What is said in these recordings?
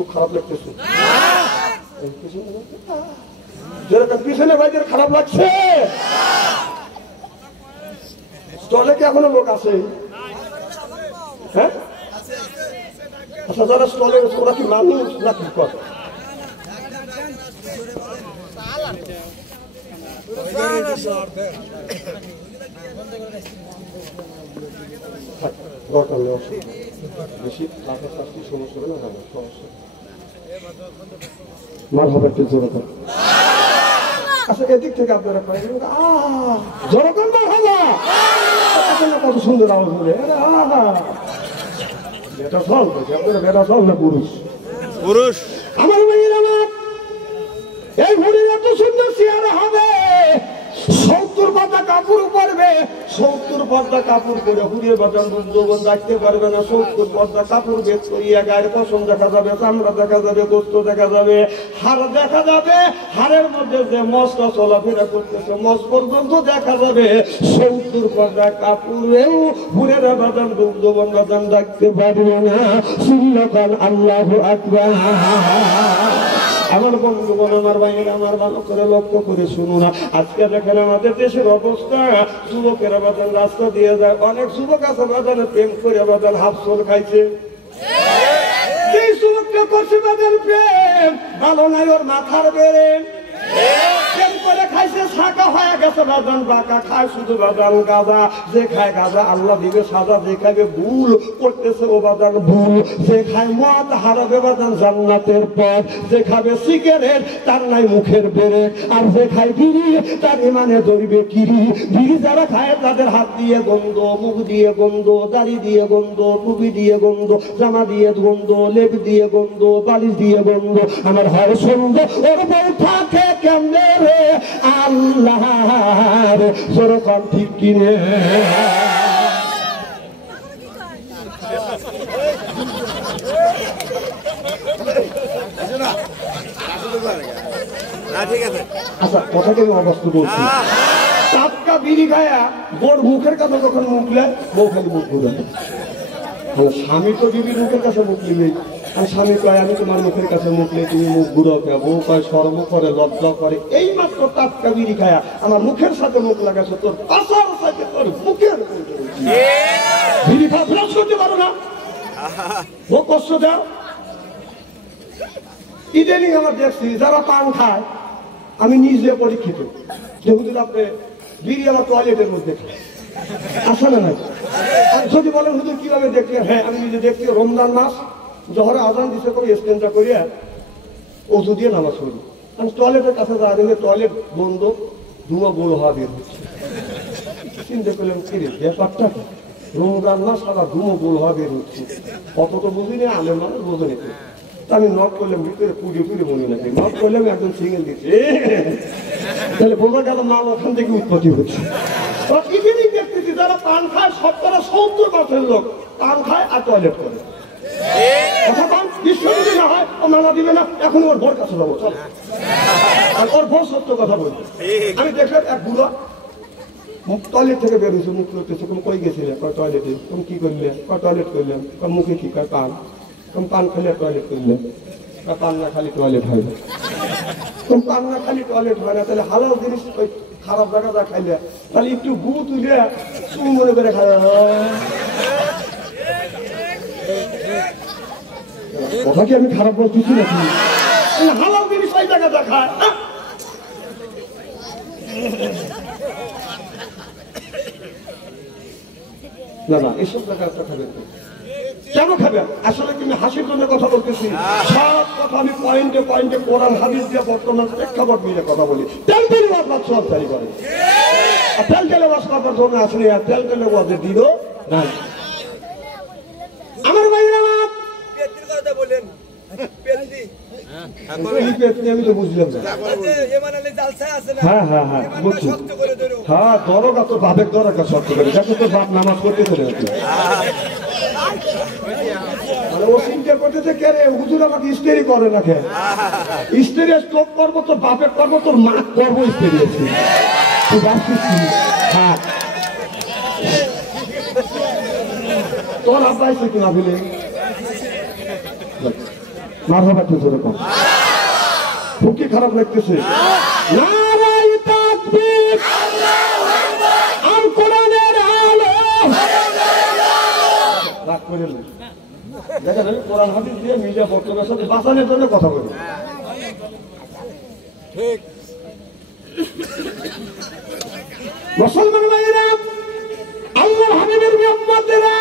খুব খারাপ লাগতেছে যেরকম পিছনে ভাইদের খারাপ লাগছে স্টলে কি এখনো লোক আছে হ্যাঁ আচ্ছা যারা স্টলে ওরা কি মানুষ না কি কথা বেশি সমস্যা হবে না সমস্যা মার হবে একটু জোরে কর আচ্ছা এদিক থেকে আপনারা জোরে কর না হবে কত সুন্দর আওয়াজ বলে বেটা ফল আপনারা বেটা ফল না পুরুষ পুরুষ আমার মেয়ের আমার এই ঘড়ির এত সুন্দর চেয়ারে হবে 70 পাতা কাপড় পরবে 70 পাতা কাপড় পরে হুড়িয়ে বাজান যৌবন রাখতে পারবে না 70 পাতা কাপড় বেচ করিয়া গায়ের পশম দেখা যাবে চামড়া দেখা যাবে গোস্ত দেখা যাবে হাড় দেখা যাবে হাড়ের মধ্যে যে মশলা চলাফেরা করতেছে মশ পর্যন্ত দেখা যাবে 70 পাতা কাপড়েও হুড়ের বাজান যৌবন বাজান রাখতে পারবে না সুন্নাতান আল্লাহু আকবার আমার বন্ধুগণ আমার ভাইয়েরা আমার ভালো করে লক্ষ্য করে শুনুন আজকে দেখেন আমাদের দেশের অবস্থা যুবকেরা বাজান রাস্তা দিয়ে যায় অনেক যুবক আছে বাজারে প্রেম করে বাজান হাফসল খাইছে যেই যুবকটা করছে বাজার প্রেম ভালো নাই ওর মাথার বেড়ে প্রেম করে খাইছে ছাকা হয়ে গেছে বাজান বাঁকা খায় শুধু বাজান গাঁজা যে খায় গাঁজা আল্লাহ দিবে সাজা যে খাবে ভুল করতেছে ও বাজান ভুল যে খায় মদ হারাবে বাজান জান্নাতের পথ যে খাবে সিগারেট তার নাই মুখের বেড়ে আর যে খায় বিড়ি তার ইমানে ধরবে কিরি বিড়ি যারা খায় তাদের হাত দিয়ে গন্ধ মুখ দিয়ে গন্ধ দাড়ি দিয়ে গন্ধ টুপি দিয়ে গন্ধ জামা দিয়ে গন্ধ লেপ দিয়ে গন্ধ বালিশ দিয়ে গন্ধ আমার হয় সুন্দর ওর বউ থাকে কেমনে রে আল্লাহর যেরকম ঠিক কিনে আচ্ছা কথাকে আমি অবস্থা বলছি টাটকা বিড়ি খায়া বোর মুখের কাছে যখন মুখলে বউ খালি মুখ ঘুরে স্বামী তো বিবির মুখের কাছে মুখ নিবে আর স্বামী কয় আমি তোমার মুখের কাছে মুখলে তুমি মুখ ঘুরো কে বউ কয় শরম করে লজ্জা করে এই মাত্র টাটকা বিড়ি খায়া আমার মুখের সাথে মুখ লাগাছো তোর পাশার সাথে তোর মুখের বিড়ি খা ব্রাশ করতে পারো না বউ কষ্ট দাও ইদানিং আমার দেখছি যারা পান খায় আমি নিজে পরীক্ষিত যে হুজুর আপনি বিড়ি আমার টয়লেটের মধ্যে খায় আসে না নাই আর যদি বলেন হুজুর কিভাবে দেখলে হ্যাঁ আমি নিজে দেখছি রমজান মাস জহরে আজান দিছে করে স্টেনটা করিয়া ওষুধ দিয়ে নামাজ পড়ি আমি টয়লেটের কাছে যা দেখে টয়লেট বন্ধ ধুয়া বড় হওয়া বের হচ্ছে চিন্তা করলাম কি রে ব্যাপারটা রমজান মাস সারা ধুমো বড় হওয়া বের হচ্ছে অত তো বুঝিনি আলের মানুষ বোঝে নিতে আমি নক করলাম ভিতরে পুজো পুজো মনে নাকি নক করলাম একজন সিঙ্গেল দিচ্ছে তাহলে বোঝা গেল মাল ওখান থেকে উৎপত্তি হচ্ছে দেখতেছি যারা পান খায় শতকরা 70% লোক পান খায় আর টয়লেট করে যদি না হয় ও মানা দিবে না এখন ওর ভোর কাছে যাবো চল আর ওর ভোর সত্য কথা বলছে আমি দেখলাম এক বুড়া মুখ টয়লেট থেকে বেরোছে মুখ করতেছে তুমি কই গেছিলে টয়লেটে তুমি কি করলে টয়লেট করলেন মুখে কি কয় পান তুমি পান খেলে টয়লেট করলে পান না খালি টয়লেট হয় না তুমি পান না খালি টয়লেট হয় না তাহলে হালাল জিনিস ওই খারাপ জায়গা যা খাইলে তাহলে একটু গু তুলে চুল মনে করে খাই কথা কি আমি খারাপ বলতেছি নাকি হালাল জিনিস ওই জায়গা যা খায় না না এসব জায়গা একটা খাবেন কেন খাবেন আসলে তুমি হাসির জন্য কথা বলতেছি সব কথা আমি পয়েন্টে পয়েন্টে কোরআন হাদিস দিয়ে বর্তমান প্রেক্ষাপট মিলে কথা বলি তেল তেলে ওয়াজ সব জারি করে আর তেল তেলে ওয়াজ করার জন্য আসলে আর তেল তেলে ওয়াজে দিল না আমার ভাইরা পেট্রির কথা বলেন পেট্রি আমি তো বুঝলাম হ্যাঁ হ্যাঁ হ্যাঁ বুঝছি হ্যাঁ দরগা তো বাপের দরগা শক্ত করে দেখো তো বাপ নামাজ পড়তে চলে মানে ও চিন্তা করতেছে কে রে হুজুর আমাকে ইস্তেরি করে না কে ইস্তেরি স্টপ করবো তোর বাপের করবো তোর মা করবো ইস্তেরি আছে তুই ভাবছিস হ্যাঁ তোর আব্বা এসে কিনা ফেলে মারহাবা কি যেরকম খুব কি খারাপ লাগতেছে? নারায়ে তাকবীর, আল কোরআনের আলো। রাগ করেন না, দেখেন আমি কোরআন হাদিস দিয়ে মিডিয়া বক্তব্যের সাথে বাঁচানোর জন্য কথা বলি। ঠিক মুসলমান ভাইরা, আল্লাহর হাবিবের উম্মতেরা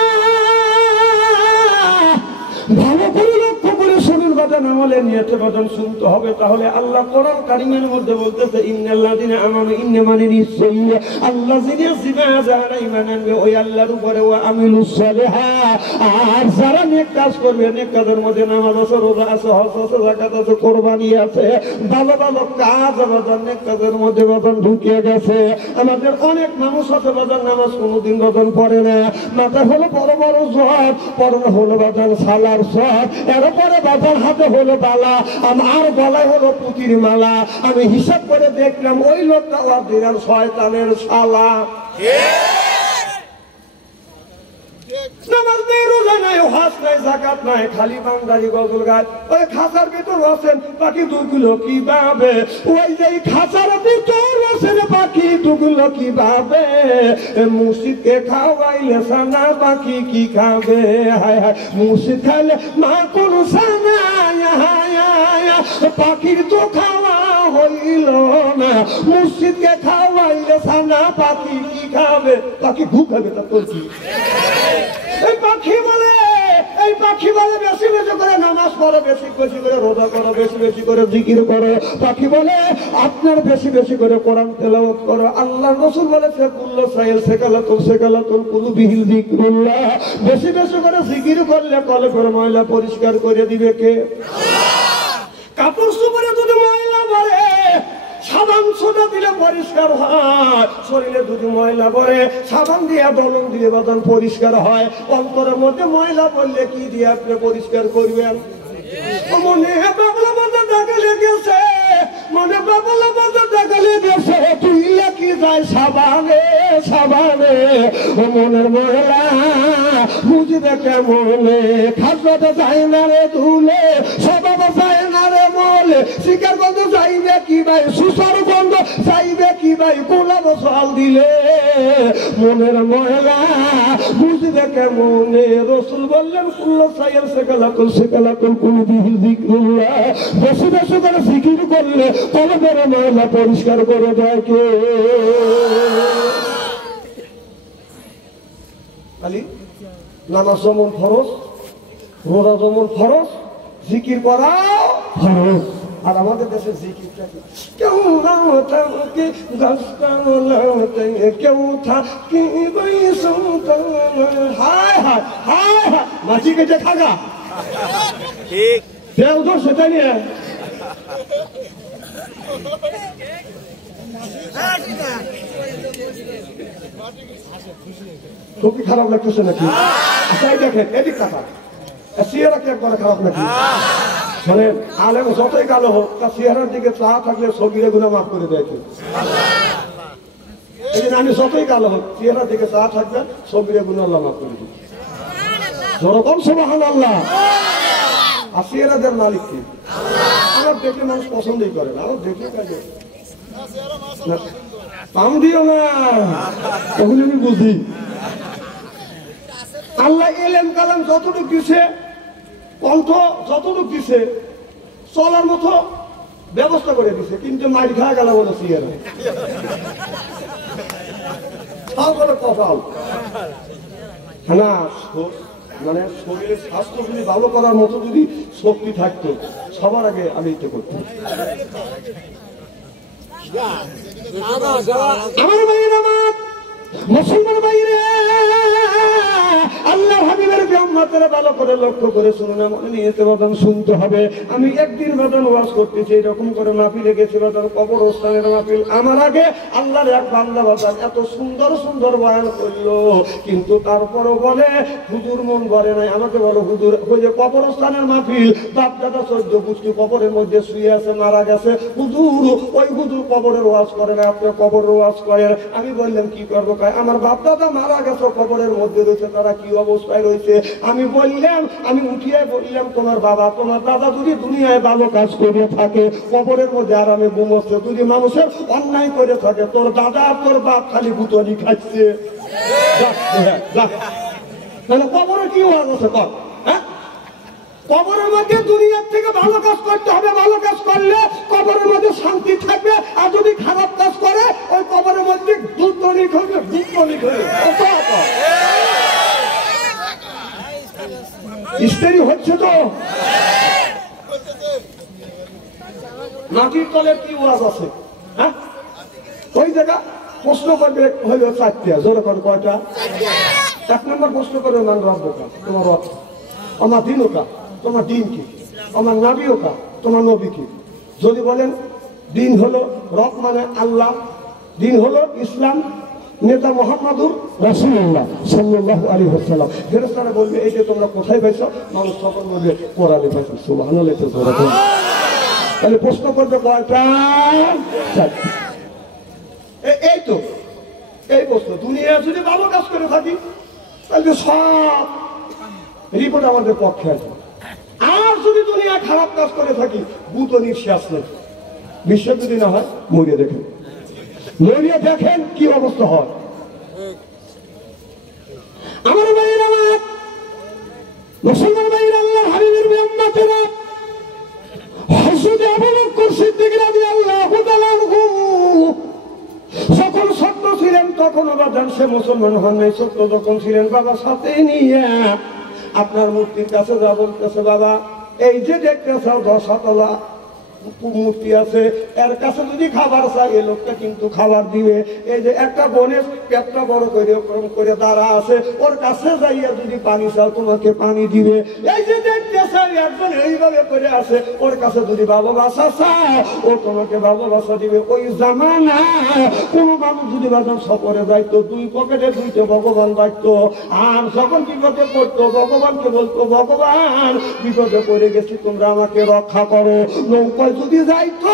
ভালো করে লক্ষ্য করে শুনুন বাজান, আমলে নিয়তে বাজান শুনতে হবে। তাহলে আল্লাহ কোরআন কারীমের মধ্যে বলতেছে ইন্নাল্লাযিনা আমানু, ইন্না মানে নিশ্চয়ই আল্লাযিনা যারা ঈমান আনবে ওই আল্লাহর উপরে, ওয়া আমিলুস সালিহাত, আর যারা নেক কাজ করবে, নেক কাজের মধ্যে নামাজ আছে, রোজা আছে, হজ আছে, যাকাত আছে, কুরবানি আছে, ভালো ভালো কাজ বাজান নেক কাজের মধ্যে বাজান ঢুকে গেছে। আমাদের অনেক মানুষ আছে বাজান নামাজ কোনোদিন বাজান পড়ে না, মাথা হলো বড় বড় জব, পরনে হলো বাজান সালার সব, এরপরে বাজার হাতে হলো বালা, আমার গলায় হলো পুতির মালা। আমি হিসাব করে দেখলাম ওই লোকটা ওয়াদিরার শয়তানের শালা। নামাজ নেই, রোজা নাই, হজ নাই, যাকাত নাই, খালি বান্দারি গজল গায়। ওই খাঁচার ভিতর আছেন বাকি দুগুলো কিভাবে? ওই যে খাঁচার ভিতর আছেন বাকি দুগুলো কিভাবে? মুর্শিদকে খাওয়াইলে সানা বাকি কি খাবে? হায় হায়, মুর্শিদ খাইলে মা কোন সানা, পাখির তো খাওয়া হইল না। মুর্শিদকে খাওয়াইলে সানা পাখি কি খাবে? পাখি ঘু খাবে, তা তোর কি? এই পাখি বলে, এই পাখি বলে বেশি বেশি করে নামাজ পড়ো, বেশি বেশি করে রোজা করো, বেশি বেশি করে জিকির করো। পাখি বলে আপনার বেশি বেশি করে কোরআন তেলাওয়াত করো। আল্লাহ রাসূল বলেছে কুল্লু সাইল সেকালাতুল কুলুবিহিল যিকরুল্লাহ, বেশি বেশি করে জিকির করলে কলবের ময়লা পরিষ্কার করে দিবে কে? কাপড় চোপড়ে যদি ময়লা পড়ে সাবান সোডা দিলে পরিষ্কার হয়, শরীরে যদি ময়লা পড়ে সাবান দিয়ে দলন দিয়ে বাদন পরিষ্কার হয়। অন্তরের মধ্যে ময়লা পড়লে কি দিয়ে আপনি পরিষ্কার করবেন? মনে বাবলা বাজার দেখা লেগেছে, মনে বাবলা বাজার দেখা লেগেছে, তুই কি যায় সাবানে সাবানে। ও মনের ময়লা বুঝবে কেমনে? খাজটা যায় না রে ধুলে, সবাব যায় না রে মলে, শিকার গন্ধ যাইবে কি ভাই, সুসার গন্ধ যাইবে কি ভাই, গোলাপ জল দিলে। মনের ময়লা বুঝবে কেমনে? রাসূল বললেন কুল্লু সাইল সেকালাতুল কুলুবিহিল যিকরুল্লাহ, বেশি বেশি করে জিকির করলে কলবের ময়লা পরিষ্কার করে দেয় কে? খালি নামাজ যেমন ফরজ, রোজা যেমন ফরজ, জিকির করাও ফরজ। আর আমাদের দেশে জিকিরটা কি? কেউ থাকে গাছটা, কেউ থাকে হায় হায় হায় হায়, মাছি কেটে থাকা ঠিক দেও তো সেটা নিয়ে খুব খারাপ লাগতেছে নাকি? তাই দেখেন এদিক কথা চেহারা কি একবারে খারাপ নাকি? মানে আলেম যতই কালো হোক তার চেহারার দিকে চা থাকলে সগিরে গুনাহ মাফ করে দেয়। এই জন্য আমি যতই কালো হোক চেহারার দিকে চা থাকবে সগিরে গুনাহ আল্লাহ মাফ করে দেয়। যেরকম সুবহানাল্লাহ। আর চেহারাদের মালিক কি? আমার দেখলে মানুষ পছন্দই করে না, আমার দেখলে কাজে পাম দিও না, তখন আমি বুঝি আল্লাহ এলেম কালাম যতটুকু দিছে, কণ্ঠ যতটুকু দিছে, চলার মতো ব্যবস্থা করে দিছে, কিন্তু মাইর খাওয়া গেল বলে চেহারা তাও বলে কপাল না। মানে শরীরের স্বাস্থ্য যদি ভালো করার মতো যদি শক্তি থাকতো সবার আগে আমি এটা করতাম। আমার ভাইয়ের, আমার মুসলমান ভাইরে, আল্লাহ হাবিবের উম্মতেরা ভালো করে লক্ষ্য করে শুনুন, মনে নিয়ে বাদন শুনতে হবে। আমি একদিন বাদন ওয়াজ করতেছি, এরকম করে মাহফিলে গেছি বাদন, কবরস্থানের মাহফিল। আমার আগে আল্লাহর এক বান্দা বাদন এত সুন্দর সুন্দর বয়ান করলো, কিন্তু তারপরও বলে হুজুর মন ভরে নাই। আমাকে বলো হুজুর, ওই যে কবরস্থানের মাহফিল, বাপ দাদা 14 পুষ্টি কবরের মধ্যে শুয়ে আছে, মারা গেছে, হুজুর ওই হুজুর কবরের ওয়াজ করে না, আপনি কবরের ওয়াজ করেন। আমি বললাম কি করবো? আমার বাপ দাদা মারা গেছে, কবরের মধ্যে রয়েছে, তারা কি অবস্থায় রয়েছে। আমি বললাম, আমি উঠিয়ে বললাম, তোমার বাবা তোমার দাদা যদি দুনিয়ায় ভালো কাজ করে থাকে কবরের মধ্যে আরামে ঘুমোচ্ছে, যদি মানুষের অন্যায় করে থাকে তোর দাদা আর তোর বাপ খালি বুতনি খাচ্ছে। তাহলে কবরে কি ওয়াজ আছে কর? হ্যাঁ, কবরের মধ্যে দুনিয়ার থেকে ভালো কাজ করতে হবে, ভালো কাজ করলে কবরের মধ্যে শান্তি থাকবে। আর যদি খারাপ কাজ করে ওই কবরের মধ্যে দুধনি করবে, দুধনি করবে। ইস্তেরি হচ্ছে তো মাটির তলে কি ওয়াজ আছে? হ্যাঁ, ওই জায়গা প্রশ্ন করবে হইল চারটা, জোরে করে কয়টা? 1 নম্বর প্রশ্ন করবে মান রব্বুকা, তোমার রব। আমার দিনুকা, তোমার দিন কি? আমার নবীকা, তোমার নবী কি? যদি বলেন দিন হলো রব মানে আল্লাহ, দিন হলো ইসলাম, নেতা মুহাম্মাদুর রাসূলুল্লাহ সাল্লাল্লাহু আলাইহি ওয়াসাল্লাম, ফেরেশতারা বলবে এই যে তোমরা কোথায় পাইছো? মানুষ তখন বলবে কোরআনে পাইছো। সুবহানাল্লাহ। তাহলে প্রশ্ন করবে কয়টা? এই তো এই প্রশ্ন। দুনিয়া যদি ভালো কাজ করে থাকি তাহলে সব রিপোর্ট আমাদের পক্ষে আছে। আর যদি দুনিয়া খারাপ কাজ করে থাকি ভূত নিঃশ্বাস নেই। বিশ্বাস যদি না হয় মরিয়ে দেখেন, মরিয়ে দেখেন কি অবস্থা হয়। আমার ভাইয়েরা, আমার মুসলমান ভাইয়েরা, আল্লাহ হাবিবের উম্মতেরা, হযরত আবু বকর সিদ্দিক রাদিয়াল্লাহু তাআলা আনহু যখন ছোট্ট ছিলেন তখন বাবা সে মুসলমান হন নাই। ছোট্ট যখন ছিলেন বাবা সাথে নিয়ে আপনার মূর্তির কাছে যা বলতেছে, বাবা এই যে দেখতেছ 10 তলা মূর্তি আছে, এর কাছে যদি খাবার চাই এই লোকটা কিন্তু খাবার দিবে। এই যে একটা বনের পেটটা বড় করে দাঁড়া আছে, ওর কাছে যাইয়া যদি পানি চাও তোমাকে পানি দিবে। এই যে দেখতেছ একজন এইভাবে করে আছে, ওর কাছে যদি ভালোবাসা চাও ও তোমাকে ভালোবাসা দিবে। ওই জামানা কোনো মানুষ যদি বাজার সফরে যাইতো 2 পকেটে 2টা ভগবান রাখতো, আর যখন বিপদে পড়তো ভগবানকে বলতো, ভগবান বিপদে পড়ে গেছি তোমরা আমাকে রক্ষা করো। নৌকা যদি যাইতো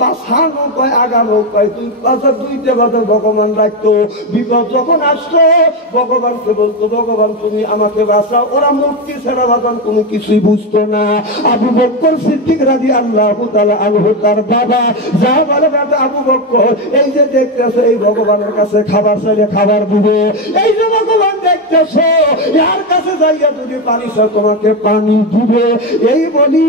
পাশা নৌকায় আগা নৌকায় 2 পাশার 2টা বাজার ভগবান রাখতো। বিপদ যখন আসতো ভগবানকে বলতো, ভগবান তুমি আমাকে বাঁচাও। ওরা মূর্তি ছাড়া বাজান কোনো কিছুই বুঝতো না। আবু বকর সিদ্দিক রাদিয়াল্লাহু তাআলা আনহু তার বাবা যা বলে, বেটা আবু বকর এই যে দেখতেছো এই ভগবানের কাছে খাবার চাইলে খাবার দিবে। এই যে ভগবান দেখতেছো এর কাছে যাইয়া যদি পানি চাও তোমাকে পানি দিবে। এই বলি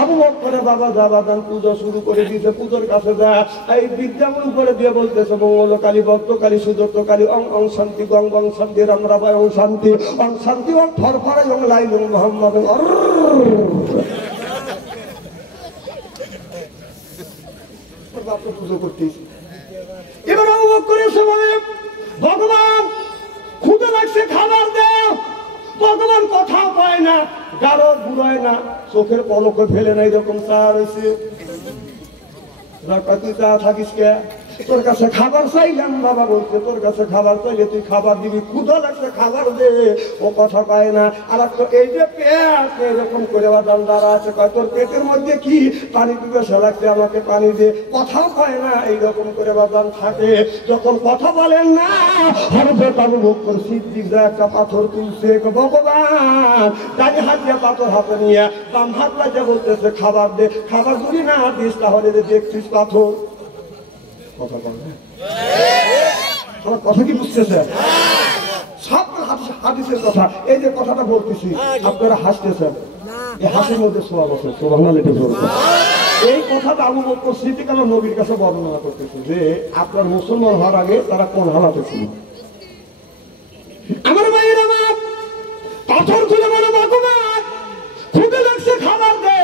আবু বকরের বাবা যা বাদান পূজা শুরু করে দিয়েছে। পুজোর কাছে যা এই বিদ্যামূল করে দিয়ে বলতেছে, মঙ্গলকালী ভক্তকালী সুদত্তকালী অং অং শান্তি গং গং শান্তি রামরাবায় অং শান্তি অং শান্তি অং ফরফরাই অং লাইল মোহাম্মদ। পুজো করতেছি। এবার আবু বকর এসে বলে, ভগবান ক্ষুধা লাগছে খাবার দাও। ভগবান কথা পায় না, গাঢ় ঘুরায় না, চোখের পলকে ফেলে না, এরকম চা রয়েছে। তুই চা থাকিস কে? তোর কাছে খাবার চাইলাম। বাবা বলছে তোর কাছে খাবার চাইলে তুই খাবার দিবি, ক্ষুধা লাগছে খাবার দে। ও কথা পায় না। আর এই যে পেট এরকম করে বাদাম দাঁড়া আছে, তোর পেটের মধ্যে কি পানি পিপাসা লাগছে আমাকে পানি দে। কথাও পায় না, এইরকম করে বাদাম থাকে। যখন কথা বলেন না হযরত আবু বকর সিদ্দিক একটা পাথর তুলছে, ভগবান ডান হাত দিয়ে পাথর হাতে নিয়ে বাম হাত লাগিয়ে বলতেছে খাবার দে। খাবার যদি না দিস তাহলে দেখছিস পাথর। কথা বলবে আমার কথা কি বুঝতেছে? সব হাদিসের কথা। এই যে কথাটা বলতেছি আপনারা হাসতেছেন, এই হাসির মধ্যে সওয়াব আছে। সুবহানাল্লাহ। এই কথাটা আবু বকর সিদ্দিক নবীর কাছে বর্ণনা করতেছে যে আপনার মুসলমান হওয়ার আগে তারা কোন হালাতে ছিল। আমার ভাইয়ের আমার পাথর তুলে বলে, ভগবান ক্ষুধা লাগছে খাবার দে।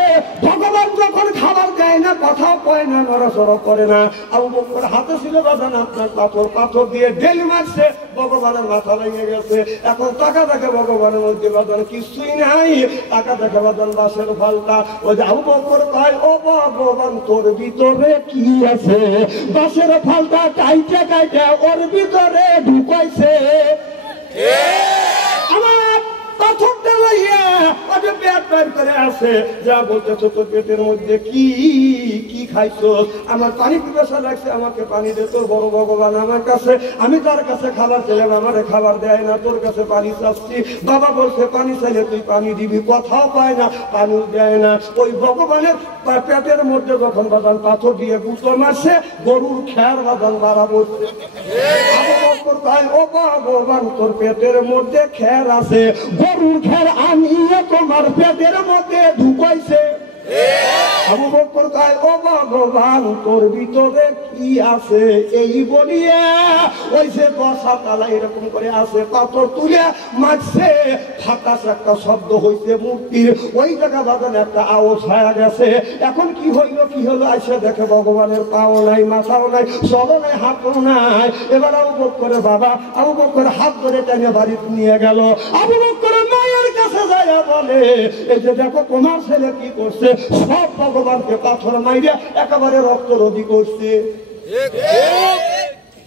ভগবান যখন খাবার দেয় না, কথা কয় না, নড়াচড়া করে না। আবু বকর হাতে ছিল বাজান আপনার পাথর, পাথর দিয়ে ঢেল মারছে, ভগবানের মাথা লেগে গেছে। এখন টাকা দেখে ভগবানের মধ্যে বাজান কিছুই নাই, টাকা দেখে বাজান বাসের ফালটা। ওই যে আবু বকর কয়, ও ভগবান তোর ভিতরে কি আছে? বাসের ফালটা কাইটে কাইটে ওর ভিতরে ঢুকাইছে। আমার পাথরটা লইয়া ওই যে পেট বের করে আসে, যা বলতেছ তোর পেটের মধ্যে কি কি খাইছো? আমার পানি পিপাসা লাগছে, আমাকে পানি দে। তোর বড় ভগবান আমার কাছে, আমি তার কাছে খাবার চাইলাম, আমারে খাবার দেয় না, তোর কাছে পানি চাচ্ছি। বাবা বলছে পানি চাইলে তুই পানি দিবি, কথাও পায় না, পানি দেয় না। ওই ভগবানের পেটের মধ্যে যখন বাদান পাথর দিয়ে গুঁতো মারছে, গরুর খ্যার বাদান বাড়া বলছে। ও ভগবান তোর পেটের মধ্যে খ্যার আছে, গরুর খ্যার আনিয়ে তোমার পেটের মধ্যে ঢুকাইছে। আবু বকর কয় ও ভগবান তোর ভিতরে কি আছে? এই বলিয়া ওই যে বসা তালা এরকম করে আছে, পাথর তুলে মারছে, ফাটাস একটা শব্দ হইছে মূর্তির, ওই জায়গা বাজান একটা আওয়াজ হয়ে গেছে। এখন কি হইলো কি হলো? আইসা দেখে ভগবানের পাও নাই, মাথাও নাই, সরো নাই, হাতও নাই। এবার আবু বকরের বাবা আবু বকরের হাত ধরে টেনে বাড়িতে নিয়ে গেল। আবু বকরের মায়ের কাছে যায় বলে এই যে দেখো তোমার ছেলে কি করছে, সব ভগবানকে পাথর মাইরে একেবারে রক্ত রোধী করছে।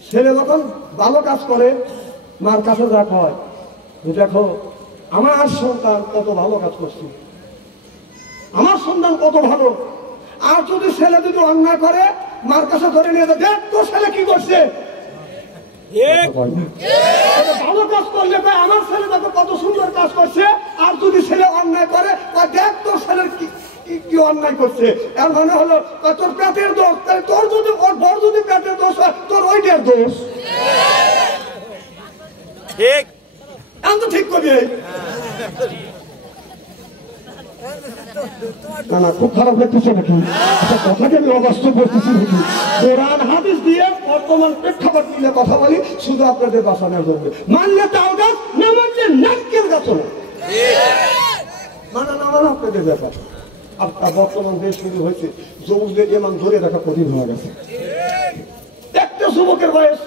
ছেলে যখন ভালো কাজ করে মার কাছে যা কয়, দেখো আমার সন্তান কত ভালো কাজ করছে, আমার সন্তান কত ভালো। আর যদি ছেলে যদি অন্যায় করে মার কাছে ধরে নিয়ে যায়, দেখ তোর ছেলে কি করছে। ভালো কাজ করলে আমার ছেলে দেখো কত সুন্দর কাজ করছে, আর যদি ছেলে অন্যায় করে দেখ তোর ছেলের কি অন্যায় করছে। এর মানে হলো তোর পেটের দোষ, তোর যদি ওর বড় যদি পেটের দোষ হয় তোর ওইটার দোষ। ঠিক আমি তো ঠিক করি না, না খুব খারাপ লাগতেছে নাকি? কথাকে আমি অবাস্তব করতেছি নাকি? কোরআন হাদিস দিয়ে বর্তমান প্রেক্ষাপট মিলে কথা বলি, শুধু আপনাদের বাঁচানোর জন্য। মানলে তাও গাছ, না মানলে নাকের গাছ না, মানা না মানা আপনাদের ব্যাপার। বর্তমান দেশ শুরু হয়েছে, যুবকদের এমান ধরে রাখা কঠিন হয়ে গেছে। একটা যুবকের বয়স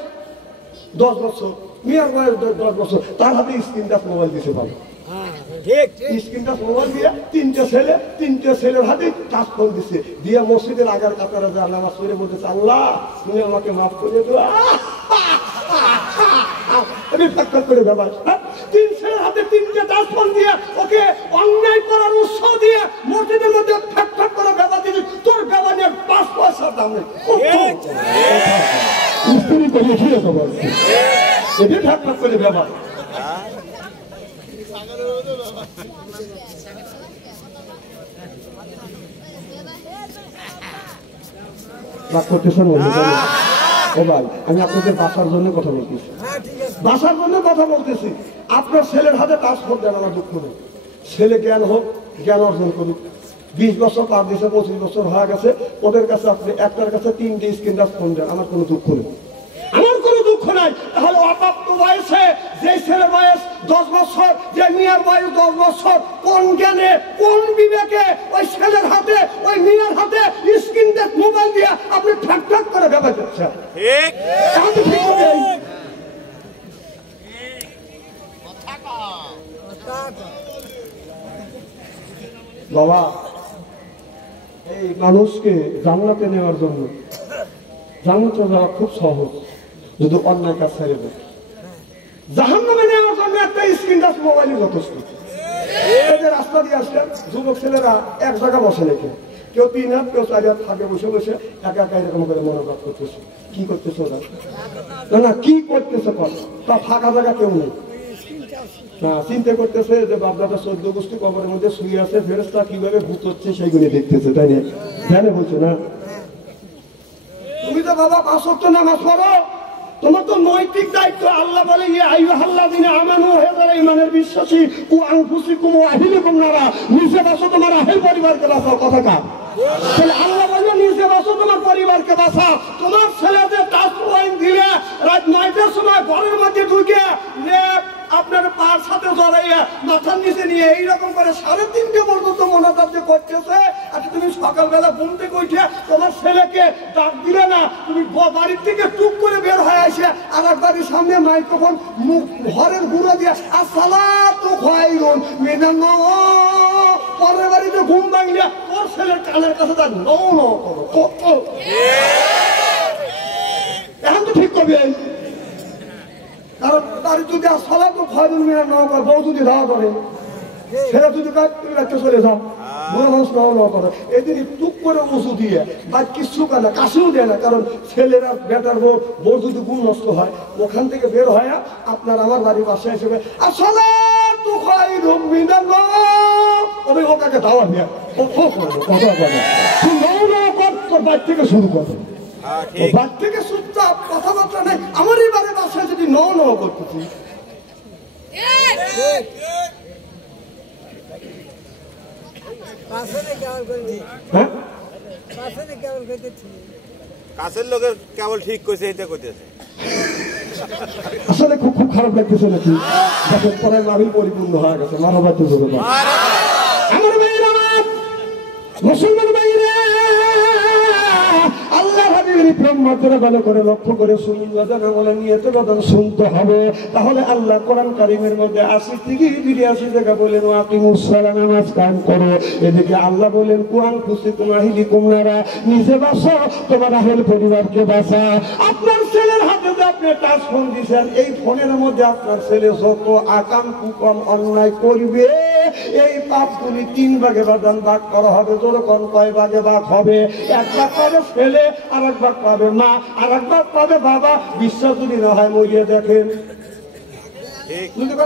10 বছর, মেয়ের বয়স 10 বছর, তার হাতে স্ক্রিন টাচ মোবাইল দিতে পারে। স্ক্রিন টাচ মোবাইল দিয়ে তিনটে ছেলের হাতে টাচ ফোন দিচ্ছে, দিয়ে মসজিদের আগার কাতারে যা নামাজ পড়ে বলতেছে, আল্লাহ তুমি আমাকে মাফ করে দিও। আমি ফাঁকা করে ব্যাপার, 3 ছেলের হাতে 3টে টাচ ফোন দিয়ে ওকে অন্যায় করার উৎসাহ দিয়ে মসজিদের মধ্যে ফাঁক ফাঁক করে ব্যাপার দিচ্ছে। তোর ব্যাপারের 5 পয়সার দাম নেই, স্ত্রী করে খেয়ে দেবো, এটি ফাঁক ফাঁক করে ব্যাপার। ও ভাই আমি আপনাদের বাসার জন্য কথা বলতেছি, বাসার জন্য কথা বলতেছি। আপনার ছেলের হাতে পাসপোর্ট দেন, আমার দুঃখ নেই। ছেলে জ্ঞান হোক, জ্ঞান অর্জন করুক। 20 বছর পার দিয়েছে, 25 বছর হয়ে গেছে, ওদের কাছে আপনি একটার কাছে 3টে স্ক্রিন টাচ ফোন দেন, আমার কোনো দুঃখ নেই, আমার কোনো দুঃখ নাই। তাহলে অপ্রাপ্ত বয়সে যে ছেলের বয়স 10 বছর, যে মেয়ের বয়স 10 বছর, কোন জ্ঞানে কোন বিবেকে ওই ছেলের হাতে ওই মেয়ের হাতে স্ক্রিন টাচ মোবাইল দিয়ে আপনি ঠাক ঠাক করে ব্যাপার করছেন? বাবা এই মানুষকে জান্নাতে নেওয়ার জন্য জান্নাতে যাওয়া খুব সহজ, যদি অন্যায় কাজ ছেড়ে দেয়। জাহান্নামে নেওয়ার জন্য একটা স্ক্রিন টাচ মোবাইলই যথেষ্ট। রাস্তা দিয়ে আসলেন, যুবক ছেলেরা এক জায়গা বসে রেখে, কেউ 3 হাত কেউ 4 হাত থাকে, বসে বসে একা একা এরকম করে মনোভাব করতেছে। কি করতেছে ওরা? না কি করতেছে তা ফাঁকা জায়গা কেউ নেই। চিন্তা করতেছে যে বাপদাদা 14 গোষ্ঠী কবরের মধ্যে শুয়ে আছে, ফেরেশতা কিভাবে ভূত হচ্ছে সেইগুলি দেখতেছে, তাই না? জানে বলছো না তুমি তো বাবা 5 ওয়াক্ত নামাজ পড়ো, তোমার তো নৈতিক দায়িত্ব। আল্লাহ বলে আইয়ুহাল্লাযীনা আমানু, হে যারা ঈমানের বিশ্বাসী, কু আনফুসিকুম ওয়া আহলিকুম নারা, নিজে বাঁচো তোমার আহল পরিবারকে বাঁচাও। কথা কার? তাহলে আল্লাহ বলে নিজে বাঁচো তোমার পরিবারকে বাঁচাও। তোমার ছেলেদের টাচ ওয়াইন দিলে রাত 9টার সময় ঘরের মধ্যে ঢুকে আপনার পার সাথে জড়াইয়া মাথার নিচে নিয়ে এইরকম করে 3:30 পর্যন্ত মনোজাত করতেছে। আর তুমি সকালবেলা ঘুম থেকে উঠে তোমার ছেলেকে ডাক দিলে না, তুমি বাড়ির থেকে টুক করে বের হয়ে আসে আর এক বাড়ির সামনে মাইক্রোফোন মুখ ঘরের গুঁড়ো দিয়ে আসসালাতু খায়রুন মিনান নাওম, পরের বাড়িতে ঘুম ভাঙলে তোর ছেলের কানের কাছে তার নো নো করো কত। এখন তো ঠিক করবে, কারণ তার যদি আসসালাতু খায়রুন মিনান নাওম বউ যদি ধাওয়া করে ছেলে যদি একটা চলে যাও বুড়ো মানুষ নাও করে এদিন টুক করে উঁচু দিয়ে বা কিছু কানে কাছেও দেয় না, কারণ ছেলেরা বেটার বউ যদি গুণ নষ্ট হয় ওখান থেকে বের হয় আপনার আমার বাড়ির পাশে হিসেবে আসলে ওকে দাওয়া নিয়ে তোর বাড়ি থেকে শুরু করে বাড়ি থেকে চুপচাপ কথাবার্তা নেই। আমার এই বাড়ির বাসায় যদি ন করতেছি কাছের লোকের কেবল ঠিক কইছে এটা কইতেছে আসলে খুব খুব খারাপ লাগতেছে নাকি যখন পরে নারী পরিপূর্ণ হয়ে গেছে মানবাদ আমার ভাইয়েরা মুসলমান ভাইয়েরা আল্লাহ হাবিবের প্রেম মাত্রা ভালো করে লক্ষ্য করে শুনুন বলে নিয়তে বদন শুনতে হবে। তাহলে আল্লাহ কোরআন কারীমের মধ্যে 80 থেকে 82 জায়গা বলেন আকিমুস সালাত নামাজ কায়েম করো। এদিকে আল্লাহ বলেন কুরআন কুসিকুম আহলিকুম নারা, নিজে বাঁচো তোমার আহল পরিবারকে বাঁচা। আপনার ছেলের হাতে যে আপনি টাচ ফোন দিয়েছেন, এই ফোনের মধ্যে আপনার ছেলে যত আকাম কুকম অন্যায় করবে এই পাপগুলি 3 ভাগে ভাগ করা হবে। যখন কয় ভাগে ভাগ হবে? 1 ভাগ পাবে ছেলে, আর 1 ভাগ পাবে মা, আর 1 ভাগ পাবে বাবা। বিশ্বাস যদি না হয় মরিয়ে দেখেন।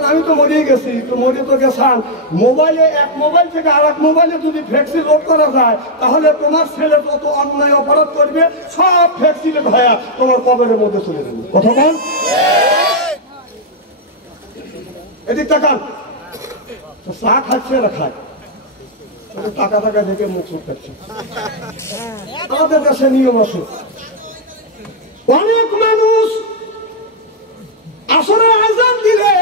আমি তো মরিয়ে গেছি, তো মরিয়ে তো গেছান। মোবাইলে এক মোবাইল থেকে আর এক মোবাইলে যদি ফ্লেক্সি লোড করা যায় তাহলে তোমার ছেলে যত অন্যায় অপরাধ করবে সব ফ্লেক্সি লোড হয়ে তোমার কবরের মধ্যে চলে যাবে। কথা বল, এদিক তাকান। চা খাচ্ছে আর খায়, টাকা টাকা দেখে মুখ শুকাচ্ছে। আমাদের দেশে নিয়ম আছে, অনেক মানুষ আসরের আযান দিলে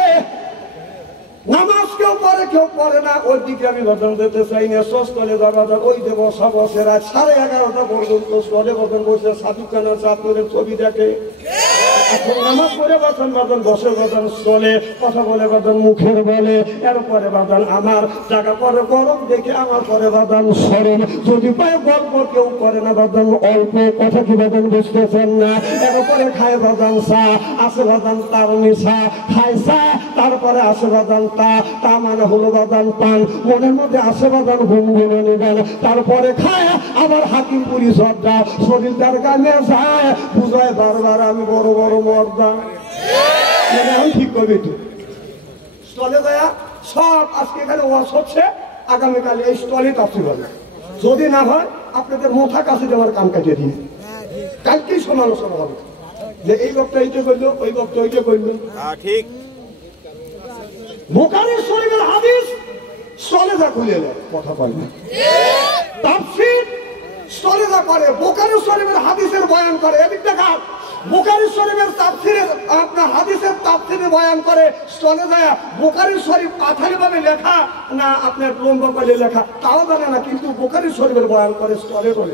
নামাজ কেউ পড়ে কেউ পড়ে না। ওই দিকে আমি বদন দিতে চাই না। সস্কলে বাবা ওই দেব সব বসে রাত 11:30 পর্যন্ত স্কলে বদন বসে সাধুখানা চাঁদপুরের ছবি দেখে। এখন নামাজ পড়ে বাদন বসে বাদন চলে, কথা বলে বাদন মুখের বলে। এরপরে বাদন আমার জায়গা পরে গরম দেখে আমার পরে বাদন সরম। যদি পায় গল্প কেউ করে না বাদন অল্প কথা কি বাদন বুঝতেছেন না। এরপরে খায় বাদন চা, আসে বাদন তার মিশা খায় চা, তারপরে আসে বাদন তা মানে হলো বাদান পান, মনের মধ্যে আসে বাদান গুনগুনে নিবেন। তারপরে খায় আবার হাকিমপুরি সর্দা, শরীর তার গানে যায় বুঝায় বারবার আমি বড় বড় মর্দা। আমি ঠিক করবি তুই স্টলে দেয়া সব আজকে এখানে ওয়াশ হচ্ছে, আগামীকাল এই স্টলে তাফসীর হবে। যদি না হয় আপনাদের মাথা কাছে দেওয়ার কাম কাটিয়ে দিন। কালকেই সমালোচনা হবে যে এই বক্তা এইটা করলো, ওই বক্তা ওইটা করলো। ঠিক বুখারী শরীফের হাদিস সলেদা খুলে দেয়, কথা বলে না। তাফসীর সলেদা করে, বুখারী শরীফের হাদিসের বয়ান করে। এদিক দেখা বুখারী শরীফের তাফসীরের আপনার হাদিসের তাফসীরে বয়ান করে সলেদা। বুখারী শরীফ পাথারিভাবে লেখা না আপনার লম্বা করে লেখা তাও জানে না, কিন্তু বুখারী শরীফের বয়ান করে স্টলে করে।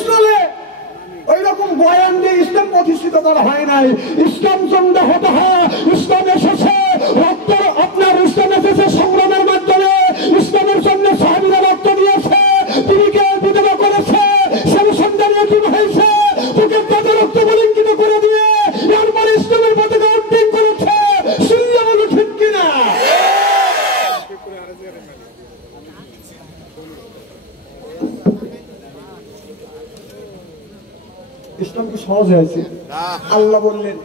স্টলে ওই রকম বয়ান দিয়ে ইসলাম প্রতিষ্ঠিত করা হয় নাই। ইসলাম জন্ম হতে হয়, ইসলাম এসেছে রক্ত, আপনার ইসলাম এসেছে সংগ্রামের মাধ্যমে। ইসলামের জন্য সাহাবীরা রক্ত দিয়েছে, তিনিকে বিধবা করেছে, স্বামী সন্তান এতিম হয়েছে, বুকের তাজা রক্ত বলিঙ্কিত করে দিয়ে এরপরে ইসলামের পতাকা উড্ডীন করেছে। শুনলে বলো ঠিক কিনা? ইসলাম কি সহজ হয়েছে? আল্লাহ বললেন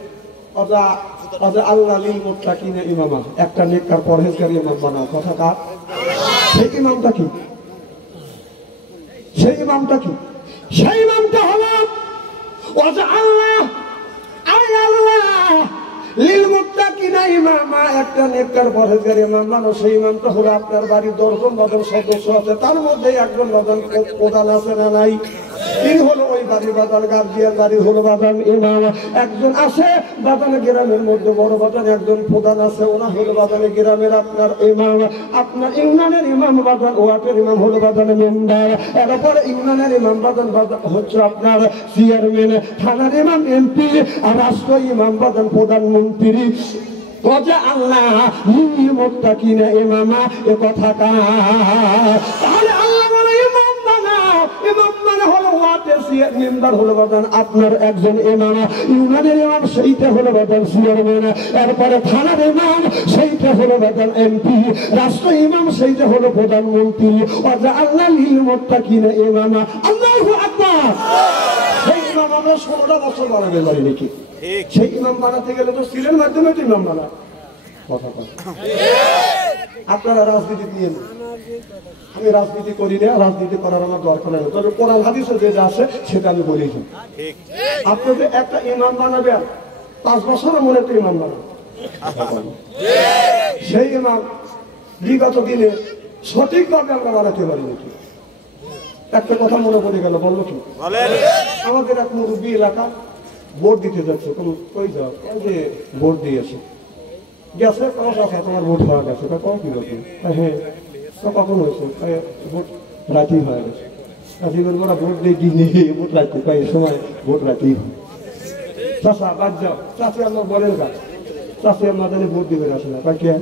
আল্লাহ লিল মুত্তাকিনা ইমামা, একটা নেককার পরহেজগার ইমাম বানাও। কথা কার? সেই ইমামটা কি? সেই ইমামটা কি? সেই ইমামটা হলো আল্লাহ লিল মুত্তাকিনা ইমামা, একটা নেককার পরহেজগার ইমাম বানাও। সেই ইমামটা হলো আপনার বাড়ির 10 জন বাদন সদস্য আছে, তার মধ্যে একজন বাদন প্রধান আছে না নাই? তিনি হলো ওই বাড়ির বাদান, গার্জিয়ান বাড়ির হলো বাদান ইমাম। একজন আছে বাদানে গ্রামের মধ্যে বড় বাদান, একজন প্রধান আছে, ওনা হলো বাদানে গ্রামের আপনার ইমাম। আপনার ইউনিয়নের ইমাম বাদান, ওয়ার্ডের ইমাম হলো বাদানে মেম্বার। এরপরে ইউনিয়নের ইমাম বাদান হচ্ছে আপনার চেয়ারম্যান, থানার ইমাম এমপি, আর রাষ্ট্র ইমাম বাদান প্রধানমন্ত্রী। আল্লাহ মুত্তাকিনা ইমামা, এ কথা কার? তাহলে আল্লাহ বলে ইমাম বানাও। ইমাম মানে হলো ওয়ার্ডের মেম্বার হলো বাদান আপনার একজন ইমাম, ইউনিয়নের ইমাম সেইটা হলো বাদান চেয়ারম্যান, এরপরে থানার ইমাম সেইটা হলো বাদান এমপি, রাষ্ট্র ইমাম সেইটা হলো প্রধানমন্ত্রী। আল্লাহ লিল মুত্তাকিনা ইমামা, আল্লাহু আকবার। সেই ইমাম আমরা 16টা বছর বানাতে পারি নাকি? সেই ইমাম বানাতে গেলে তো সিলের মাধ্যমে তো ইমাম বানা কথা কথা। আপনারা রাজনীতি দিয়ে, আমি রাজনীতি করি না, রাজনীতি করার আমার দরকার নেই, তবে কোরআন হাদিসে যেটা আছে সেটা আমি বলি। আপনি যে একটা ইমাম বানাবেন 5 বছরের মনে একটা ইমাম বানাবেন, সেই ইমাম বিগত দিনে সঠিকভাবে আমরা বানাতে পারি নাকি? একটা কথা মনে পড়ে গেল, বলবো কি? আমাদের এক মুরব্বী এলাকা ভোট দিতে যাচ্ছে, কই যাও? যে ভোট দিয়েছে গেছে, তোমার ভোট হয়ে গেছে, কি বলছি? হ্যাঁ, কখন হয়েছে? ভোট রাতেই হয়ে গেছে। জীবন করা ভোট দিয়ে গিয়ে ভোট রাখতে পাই, সময় ভোট রাতেই হয়। চাষা বাদ যাও, চাষি আমার বলেন গা, চাষি আমার জানি ভোট দিবেন আসে না, তাই কে?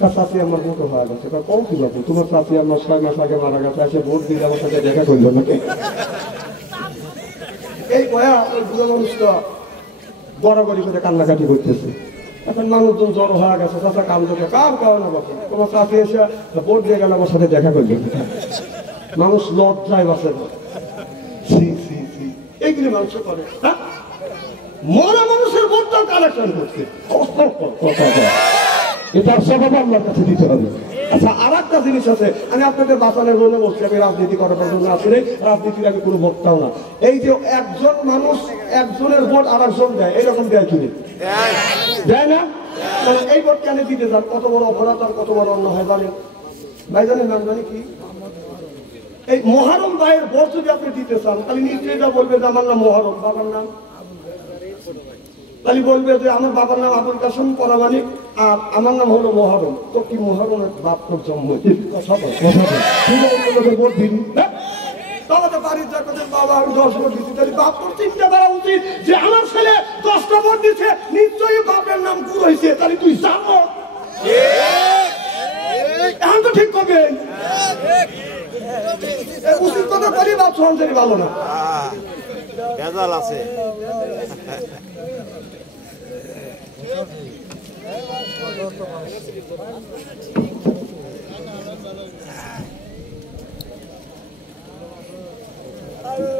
চাষি আমার ভোট হয়ে গেছে, কম কি বাবু তোমার চাষি আমার 6 মাস আগে মারা গেছে, এসে ভোট দিলে আমার সাথে দেখা করলো নাকি? এই কয়া ওই বুড়ো মানুষটা গড়াগড়ি করে কান্নাকাটি করতেছে। এখন মানুষজন জড়ো হয়ে গেছে, চাষা কাম দেখে কার কারণে বসে, তোমার চাষি এসে ভোট দিয়ে গেলে আমার সাথে দেখা করলো। মানুষ লজ্জায় বাসে না, এইগুলি মানুষ করে। হ্যাঁ, মরা মানুষের ভোটটা কালেকশন করছে, এটার সবাব আমার কাছে দিতে হবে। আচ্ছা, আর একটা জিনিস আছে, আমি আপনাদের বাঁচানোর জন্য বলছি, আমি রাজনীতি করার জন্য আসলে রাজনীতির আমি কোনো ভোটটাও না। এই যে একজন মানুষ একজনের ভোট আর একজন দেয়, এরকম দেয় কিনে দেয় না? মানে এই ভোট কেন দিতে যান? কত বড় অপরাধ আর কত বড় অন্য হয় জানেন ভাই? জানেন নাম জানি কি? এই মহারম ভাইয়ের ভোট যদি আপনি দিতে চান, তাহলে নিশ্চয়ই এটা বলবে যে আমার নাম মহারম, বাবার নাম তাহলে বলবে যে আমার বাবার নাম আবুল কাসেম পরামানিক আর আমার নাম হলো মহরম। তো কি মহরমের বাপ তোর জন্ম? ভোট দিন তাহলে বাড়ির যাদের বাবা আমি 10 ভোট দিচ্ছি, তাহলে বাপ তোর চিন্তা করা উচিত যে আমার ছেলে 10টা ভোট দিচ্ছে, নিশ্চয়ই বাপের নাম গুণ হয়েছে, তাহলে তুই জানো। এখন তো ঠিক করবে, উচিত কথা করি, বাপ সঞ্চারী ভালো না আছে।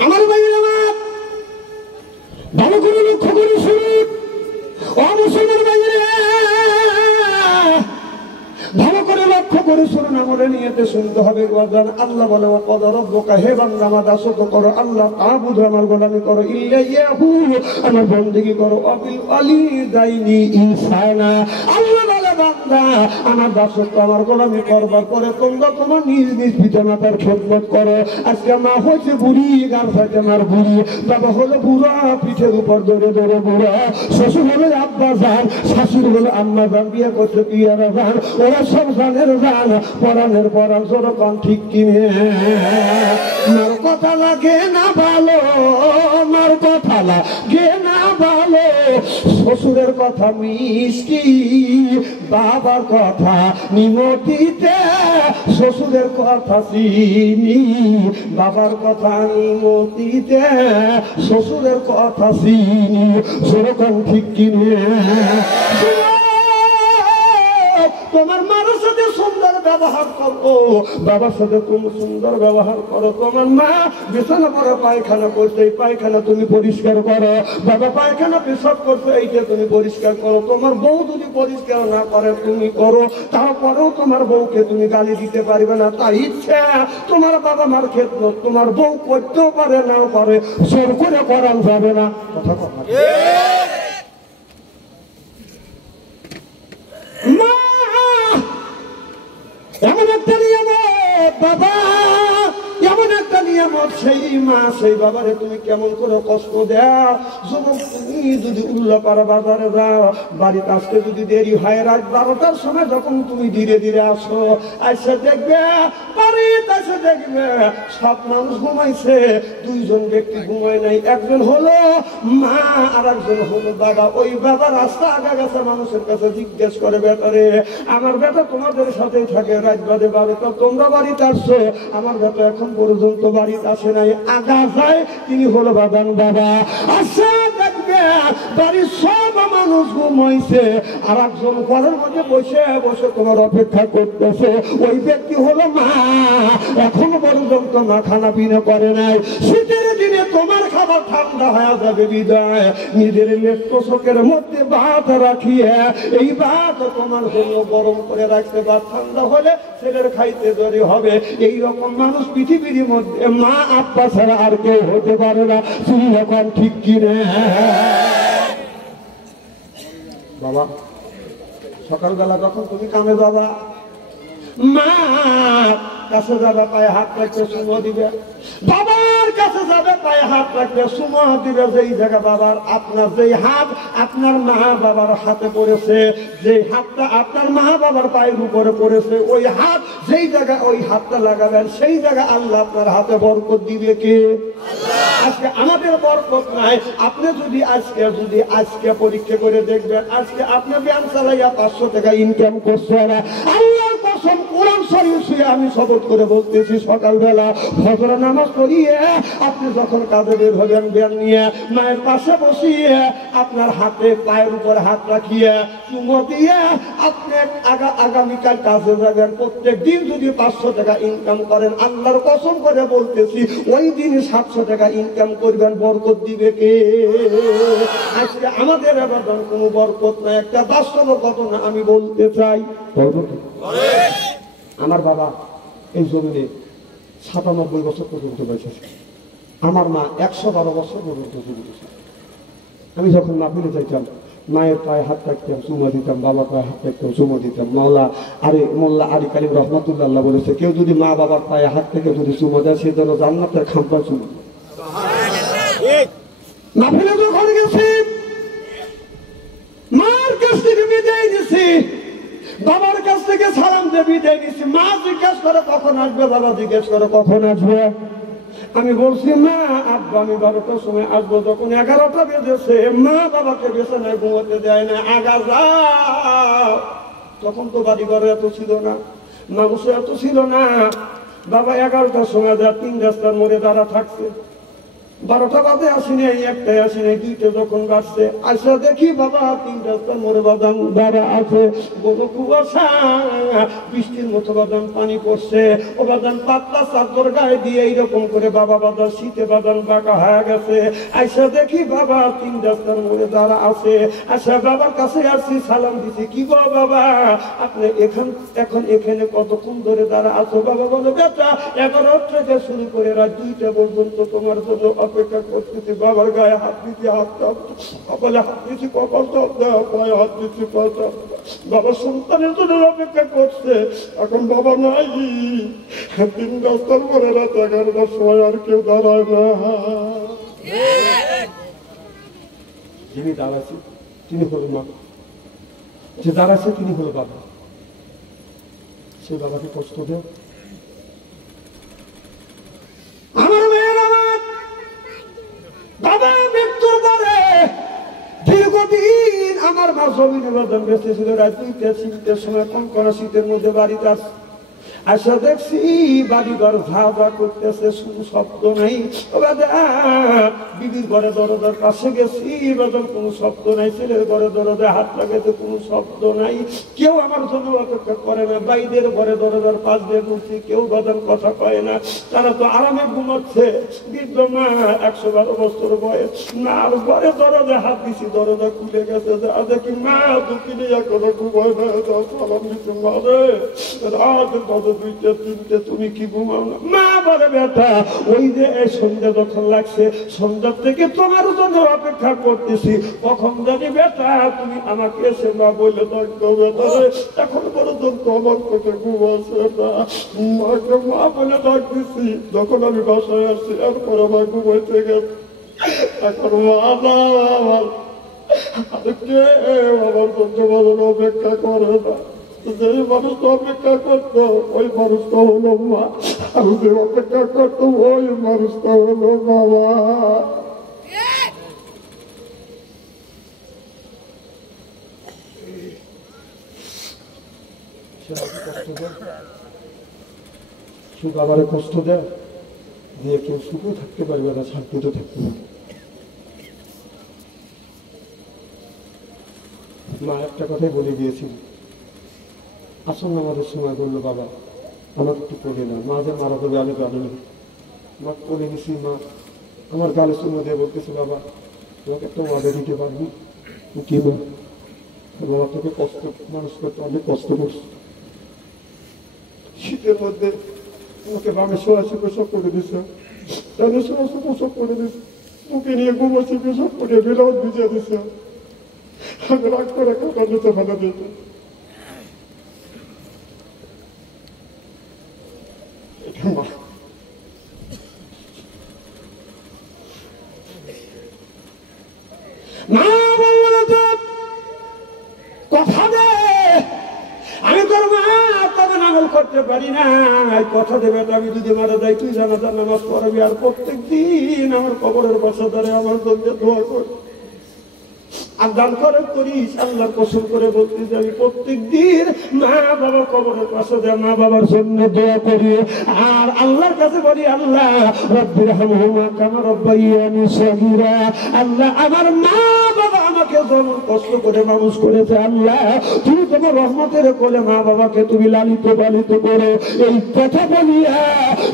আমার ভাইয়ের আমার ভালো করে লক্ষ্য করে শুনুন, অমুসলমান ভাইয়ের ভালো করে লক্ষ্য করে শুনুন, আমাদের নিয়েতে শুনতে হবে। আল্লাহ বলে হে বান্দা আমার দাসত্ব করো, আল্লাহ তাআবুদু আমার গোলামি করো, ইল্লাহু আমার বন্দেগী করো, অবিল ওয়ালিদাইনি ইহসানা। আল্লাহ বলে বান্দা আমার দাসত্ব আমার গোলামি করবার পরে তোমরা তোমার নিজ নিজ পিতামাতার খেদমত করো। আজকে মা হয়েছে বুড়ি, গান খাইতে আমার বুড়ি, বাবা হলো বুড়া, পিঠের উপর ধরে ধরে বুড়া, শ্বশুর হলো আব্বা জান, শাশুড়ি হলো আম্মা জান, বিয়ে করছে পিয়ারা জান, ওরা সব জানের জান, পরানের পরান যেরকম ঠিক কিনে। মার কথা লাগে না ভালো, মার কথা লাগে না ভালো, শ্বশুরের কথা মিষ্টি, বাবার কথা নিমতিতে, শ্বশুরের কথা চিনি, বাবার কথা নিমতিতে, শ্বশুরের কথা চিনি, যেরকম ঠিক কিনে। তোমার মার সাথে সুন্দর ব্যবহার করো, বাবার সাথে তুমি সুন্দর ব্যবহার করো। তোমার মা বিছানা পরে পায়খানা করছে, এই পায়খানা তুমি পরিষ্কার করো। বাবা পায়খানা পেশাব করছে, এইটা তুমি পরিষ্কার করো। তোমার বউ যদি পরিষ্কার না করে তুমি করো, তারপরেও তোমার বউকে তুমি গালি দিতে পারবে না। তাই ইচ্ছা তোমার বাবা মার খেদমত তোমার বউ করতেও পারে নাও পারে, জোর করে করাও যাবে না। কথা কথা এমন একটা নিয়ামত বাবা, এমন একটা নিয়ামত, সেই মা সেই বাবারে তুমি কেমন করে কষ্ট দাও। যখন তুমি যদি উল্লাপাড়া বাজারে যাও, বাড়িতে আসতে যদি দেরি হয় রাত 12টার সময়, যখন তুমি ধীরে ধীরে আসো, এসে দেখবে বাড়িতে এসে দেখবে সব মানুষ ঘুমাইছে, 2জন ব্যক্তি ঘুমায় নাই, একজন হলো মা আর একজন হলো বাবা। ওই বাবা রাস্তা আগা গেছে, মানুষের কাছে জিজ্ঞেস করে, বেটারে আমার বেটা তোমাদের সাথেই থাকে, রাত বাদে 12টা তোমরা বাড়িতে আসছো, আমার বেটা এখন পর্যন্ত বাড়িতে আসে নাই, আগা যায় তিনি হলো বাদান বাবা। আচ্ছা দেখবে বাড়ির সব মানুষ ঘুমাইছে, আর একজন ঘরের মধ্যে বসে বসে তোমার অপেক্ষা করতেছে, ওই ব্যক্তি হলো মা। এখনো পর্যন্ত মা খানা পিনা করে নাই। শীতের দিনে তোমার খাবার ঠান্ডা হয়ে যাবে বিদায় নিজের লেট্টোশকের মধ্যে ভাত রাখিয়ে এই ভাত তোমার জন্য গরম করে রাখতে, ভাত ঠান্ডা হলে ছেলের খাইতে দেরি হবে। এইরকম মানুষ পৃথিবীর মধ্যে মা আব্বা ছাড়া আর কেউ হতে পারে না। শুনি এখন ঠিক কিনে বাবা, সকালবেলা যখন তুমি কামে বাবা, মা কাছে যাবে, পায়ে হাত রাখতে সুমো দিবে, বাবার কাছে যাবে, পায়ে হাত রাখতে সুমো দিবে। যেই জায়গা বাবার আপনার যেই হাত আপনার মা বাবার হাতে পড়েছে, যেই হাতটা আপনার মা বাবার পায়ের উপরে পড়েছে, ওই হাত যেই জায়গা ওই হাতটা লাগাবেন, সেই জায়গা আল্লাহ আপনার হাতে বরকত দিবে কে? আজকে আমাদের বরকত নাই। আপনি যদি আজকে পরীক্ষা করে দেখবেন, আজকে আপনি ব্যায়াম চালাইয়া 500 টাকা ইনকাম করছেন, আল্লাহর কসম কোরআন শরীফ ছুঁয়ে আমি শপথ করে বলতেছি, সকালবেলা ফজর নামাজ পড়িয়ে আপনি যখন কাজে বের হবেন ব্যায়াম নিয়ে, মায়ের পাশে বসিয়ে আপনার হাতে পায়ের উপর হাত রাখিয়ে চুমো দিয়ে আপনি আগামীকাল কাজে যাবেন। প্রত্যেক দিন যদি 500 টাকা ইনকাম করেন, আল্লাহর কসম করে বলতেছি ওই দিন 700 টাকা ইনকাম করবেন। বরকত দিবে কে? আজকে আমাদের আবার কোনো বরকত নাই। একটা বাস্তব ঘটনা আমি বলতে চাই। আমার বাবা এই জমিনে 97 বছর পর্যন্ত বেঁচেছে, আমার মা 112 বছর পর্যন্ত জীবিত। আমি যখন মাহফিলে যাইতাম, মায়ের পায়ে হাত রাখতাম, চুমা দিতাম, বাবার পায়ে হাত রাখতাম, চুমা দিতাম। মোল্লা আলী কালিম রহমতুল্লাহ বলেছে, কেউ যদি মা বাবার পায়ে হাত থেকে যদি চুমা দেয়, সে যেন জান্নাতের খাম্পা চুমা। মাহফিলে যখন গেছি, মার কাছ থেকে বিদায় নিছি, বাবার কাছ থেকে সালাম দিয়ে বিদায় নিছি। মা জিজ্ঞেস করে কখন আসবে, বাবা জিজ্ঞেস করে কখন আসবে। আমি বলছি মা আব্বা আমি 12টার সময় আসবো। যখন 11টা বেজেছে, মা বাবাকে বিছানায় ঘুমাতে দেয় না, আগা যাও। তখন তো বাড়ি ঘরে এত ছিল না, মানুষ এত ছিল না। বাবা 11টার সময় যা 3 রাস্তার মোড়ে দাঁড়া থাকছে। 12টা বাজে আসি নাই, 1টায় আসি নাই, 2টে যখন বাজছে আসা দেখি বাবা 3 রাস্তার মোড়ে বাদাম দাঁড়া আছে। বড় কুয়াশা, বৃষ্টির মতো বাদাম পানি পড়ছে। ও বাদাম পাতলা চাদর গায়ে দিয়ে এইরকম করে বাবা বাদাম শীতে বাদাম বাঁকা হয়ে গেছে। আসা দেখি বাবা 3 রাস্তার মোড়ে দাঁড়া আছে। আসা বাবার কাছে আসছি, সালাম দিছি, কি গো বাবা আপনি এখন এখানে কতক্ষণ ধরে দাঁড়া আছো? বাবা বলে বেটা 11 থেকে শুরু করে রাত 2টা পর্যন্ত তোমার জন্য অপেক্ষা করতেছি। বাবার গায়ে হাত দিচ্ছি, কপালে হাত দিচ্ছি, কপালটা পায়ে হাত দিচ্ছি, পাটা। বাবা সন্তানের জন্য অপেক্ষা করছে। এখন বাবা নাই, 3 রাস্তার পরে রাত 11টার সময় আর কেউ দাঁড়ায় না। যিনি দাঁড়াচ্ছে তিনি হলো মা, যে দাঁড়াচ্ছে তিনি হলো বাবা। সে বাবাকে কষ্ট দেয়। বাবা মৃত্যুর পরে দীর্ঘদিন আমার মা জমিনে বাদাম বেঁচেছিল। রাত 2-3টার সময় কনকনা শীতের মধ্যে বাড়িতে আসা দেখছি বাড়িঘর ঝাঁঝা করতেছে, শুধু শব্দ নাই। বিবির ঘরে দরজার কাছে গেছি, বাদন কোনো শব্দ নাই। ছেলের ঘরে দরজায় হাত লাগাতে কোনো শব্দ নাই। কেউ আমার জন্য অপেক্ষা করে না। বাইরের ঘরে দরজার পাশ দিয়ে ঘুরছি, কেউ বাদন কথা কয় না। তারা তো আরামে ঘুমাচ্ছে। বৃদ্ধ মা 112 বছর বয়স, না আর ঘরে দরজায় হাত দিছি, দরজা খুলে গেছে। দেখি মা দুঃখিনী এখনো ঘুমায় না। সালাম দিচ্ছে, মা রে রাত 2টা 3টে তুমি কি ঘুমাও না? মা বলে বেটা ওই যে এই সন্ধ্যা যখন লাগছে, সন্ধ্যার থেকে তোমার জন্য অপেক্ষা করতেছি, কখন জানি বেটা তুমি আমাকে এসে না বলে থাকতো। বেটা রে এখন পর্যন্ত আমার চোখে ঘুম আসে না। মাকে মা বলে ডাকতেছি। যখন আমি বাসায় আসছি, এরপর আমার ঘুমাইতে গেছে। এখন মা আমার কে আমার জন্য বলুন অপেক্ষা করে না। যে মানুষটা অপেক্ষা করতো ওই মানুষটা হলো মা, আর যে অপেক্ষা করতো ওই মানুষটা হলো বাবা। সে বাবারে কষ্ট দেয়। দিয়ে কেউ সুখেও থাকতে পারবে না, শান্তিতে থাকতে পারবে। মা একটা কথাই বলে গিয়েছিল, আসল আমাদের সময় বললো বাবা আমার একটু করে না, মা যে মারা করবে আমি জানি না। মা করে নিছি, মা আমার গালে চুমো দিয়ে বলতেছে বাবা তোমাকে একটা ওয়াদা দিতে পারবি? কি বল? বাবা তোকে কষ্ট মানুষ করতে অনেক কষ্ট করছে, শীতের মধ্যে তোমাকে বামে শোয়াশি প্রসব করে দিছে, তাদের শোয়াশি প্রসব করে দিছে, মুখে নিয়ে ঘুমাচ্ছি প্রসব করে বেলাও ভিজিয়ে দিছে, আমি রাগ করে কাপড় নিতে ভালো দিত। কথা দে আমি তোর মা তবে নাঙ্গল করতে পারি না, কথা দেবে আমি যদি মারা যাই তুই জানাজার নামাজ পড়াবি, আর প্রত্যেক দিন আমার কবরের পাশে ধরে আমার জন্য দোয়া কর আর দান করে করিস। আল্লাহর কসম করে বলতেছি আমি প্রত্যেক দিন মা বাবা কবরের পাশে দেয় মা বাবার জন্য দোয়া করি, আর আল্লাহর কাছে বলি আল্লাহ রব্বির হামহুমা কামা রাব্বায়ানি সগীরা, আল্লাহ আমার মা বাবা আমাকে যেমন কষ্ট করে মানুষ করেছে আল্লাহ তুমি তোমার রহমতের কোলে মা বাবাকে তুমি লালিত পালিত করো। এই কথা বলিয়া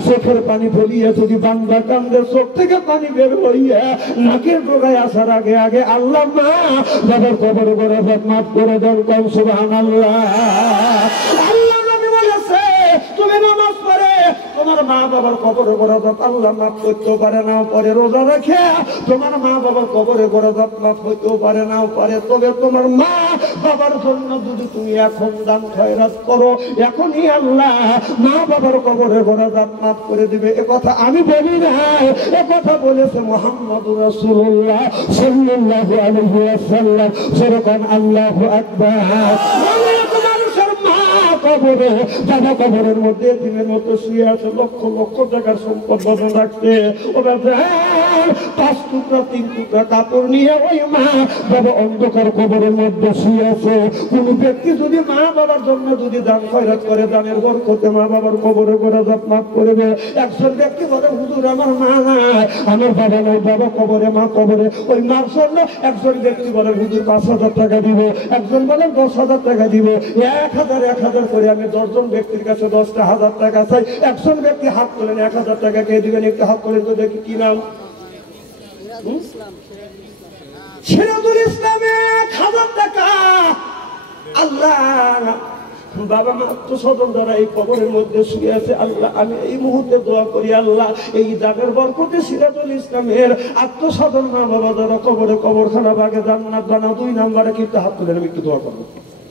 চোখের পানি ফলিয়া যদি বান্দা কান্দে চোখ থেকে পানি বের হইয়া নাকের ডোগায় আসার আগে আগে আল্লাহ মা বাবার কবর করে মাফ করে দেন, কম সুবহানাল্লাহ। আল্লাহ নবী বলেছে তুমি নামাজ পড়ে তোমার মা বাবার কবরে গরাজাত আল্লাহ মাফ করতেও পারে না পারে, রোজা রেখে তোমার মা বাবার কবরে গরাজাত মাফ করতেও পারে না পারে, তবে তোমার মা বাবার জন্য যদি তুমি এখন দান খয়রাত করো এখনই আল্লাহ মা বাবার কবরে গরাজাত মাফ করে দিবে। এ কথা আমি বলি না, এ কথা বলেছে মুহাম্মদুর রাসূলুল্লাহ সাল্লাল্লাহু আলাইহি ওয়াসাল্লাম। যেরকম আল্লাহু আকবার। কবরে দাদা কবরের মধ্যে দিনের মতো শুয়ে আছে, লক্ষ লক্ষ টাকার সম্পদ বদল রাখছে, ওরা 5 টুকরা 3 টুকরা কাপড় নিয়ে ওই মা বাবা অন্ধকার কবরের মধ্যে শুয়ে আছে। কোন ব্যক্তি যদি মা বাবার জন্য যদি দান খয়রাত করে দানের বরকতে মা বাবার কবরে গরাজাত মাফ করবে। একজন ব্যক্তি বলে হুজুর আমার মা নাই আমার বাবা নাই, বাবা কবরে মা কবরে, ওই মার জন্য একজন ব্যক্তি বলে হুজুর 5,000 টাকা দিব, একজন বলেন 10,000 টাকা দিব, 1,000 করে আমি 10 জন ব্যক্তির কাছে 10,000 টাকা চাই। একজন ব্যক্তি হাত তোলেন 1,000 টাকা কে দিবেন? একটু হাত তোলেন তো দেখি কি নাম? সিরাজুল ইসলাম 1,000 টাকা। আল্লাহ বাবা মা আত্মস্বজন যারা এই কবরের মধ্যে শুয়ে আছে আল্লাহ আমি এই মুহূর্তে দোয়া করি আল্লাহ এই দানের বরকতে সিরাজুল ইসলামের আত্মস্বজন মা বাবা যারা কবরে কবরখানা ভাগে জান্নাত বানাও। 2 নম্বরে কিন্তু হাত তুলেন আমি একটু দোয়া করবো।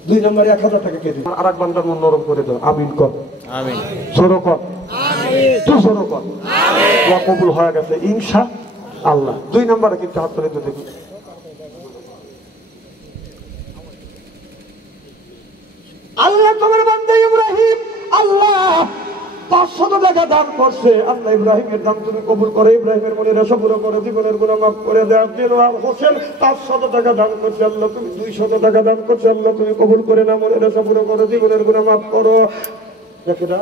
2 নম্বরে 1,000 টাকা কে দিন? আর এক বান্দার মন নরম করে দাও। আমিন কর, আমিন সরো কর, আমিন তুই সরো কর, আমিন। দোয়া কবুল হয়ে গেছে ইনশাআল্লাহ। 2 নম্বরে কিন্তু হাত তুলে দিতে দেখি। আল্লাহ তোমার বান্দা ইব্রাহিম আল্লাহ 500 টাকা দান করছে, আল্লাহ ইব্রাহিমের দান তুমি কবুল করো, ইব্রাহিমের মনের আশা পুরো করো, জীবনের গুনাহ মাফ করে দাও। দিলওয়ার হোসেন 500 টাকা দান করছে, আল্লাহ তুমি 200 টাকা দান করছে, আল্লাহ তুমি কবুল করে নাও, মনের আশা পুরো করো, জীবনের গুনাহ মাফ করো। দেখেনা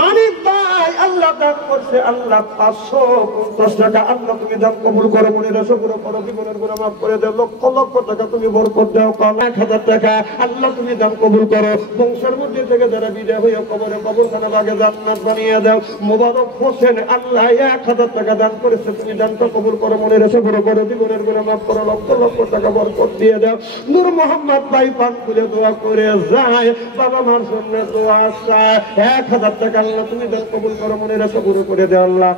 মানিক ভাই আল্লাহ দান করছে, আল্লাহ 550 টাকা, আল্লাহ তুমি দান কবুল করো, মনের আশা পুরো করো, জীবনের গুনাহ মাফ করে দাও। লক্ষ লক্ষ টাকা তুমি বরকত দাও, 1,000 টাকা আল্লাহ তুমি দান কবুল করো। বংশের মধ্যে থেকে যারা বিদায় হয়ে কবরে কবরখানা ভাগে জান্নাত বানিয়ে দাও। মোবারক হোসেন আল্লাহ 1,000 টাকা দান করেছে, তুমি দানটা কবুল করো, মনের আশা পুরো করো, জীবনের গুনাহ মাফ করো, লক্ষ লক্ষ টাকা বরকত দিয়ে দাও। নূর মোহাম্মদ ভাই পান করে দোয়া করে যায়, বাবা মার জন্য দোয়া চায়, 1,000 টাকা আল্লাহ তুমি দান কবুল করো, মনের আশা পুরো করে দাও আল্লাহ।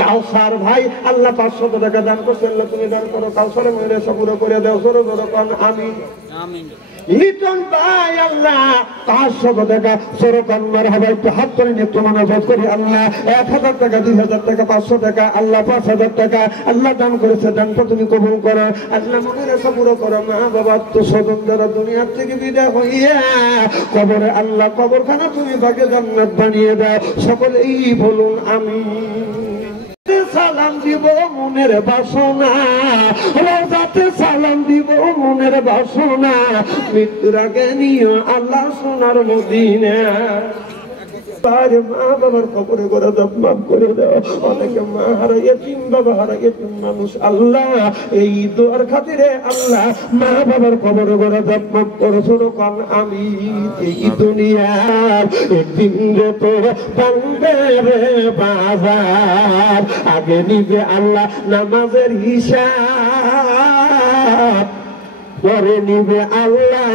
কাউসার ভাই আল্লাহ 500 টাকা দান করছে, আল্লাহ তুমি দান করো, কাউসারের মনের আশা পুরো করে দাও। জোরে জোরে কোন আমিন, আমিন। লিটন ভাই আল্লাহ 500 টাকা, জোরে কোন মারহাবা। একটু হাত তুলে নিয়ে তোমার নামাজ করি আল্লাহ 1,000 টাকা, 2,000 টাকা, 500 টাকা, আল্লাহ 5,000 টাকা আল্লাহ দান করেছে, দানটা তুমি কবুল করো আল্লাহ, মনের আশা পুরো করো। মা বাবা আত্মস্বজন যারা দুনিয়ার থেকে বিদায় হইয়া কবরে আল্লাহ কবরখানা তুমি ভাগে জান্নাত বানিয়ে দাও। সকলেই বলুন আমিন। সালাম দিব মনের বাসনা, রোজাতে সালাম দিব মনের বাসনা, মৃত্যুর আগে নিও আল্লাহ সোনার মদিনা। আরে মা বাবার কবরে করে মাফ করে দাও। অনেকে মা হারাইয়া তিন বাবা হারাইয়া তিন মানুষ আল্লাহ এই দোয়ার খাতিরে আল্লাহ মা বাবার কবরে করে মাফ করো। শোনো কন আমি এই দুনিয়ার একদিন তো বাংবে রে বাজার আগে নিবে আল্লাহ নামাজের হিসাব পরে নিবে আল্লাহ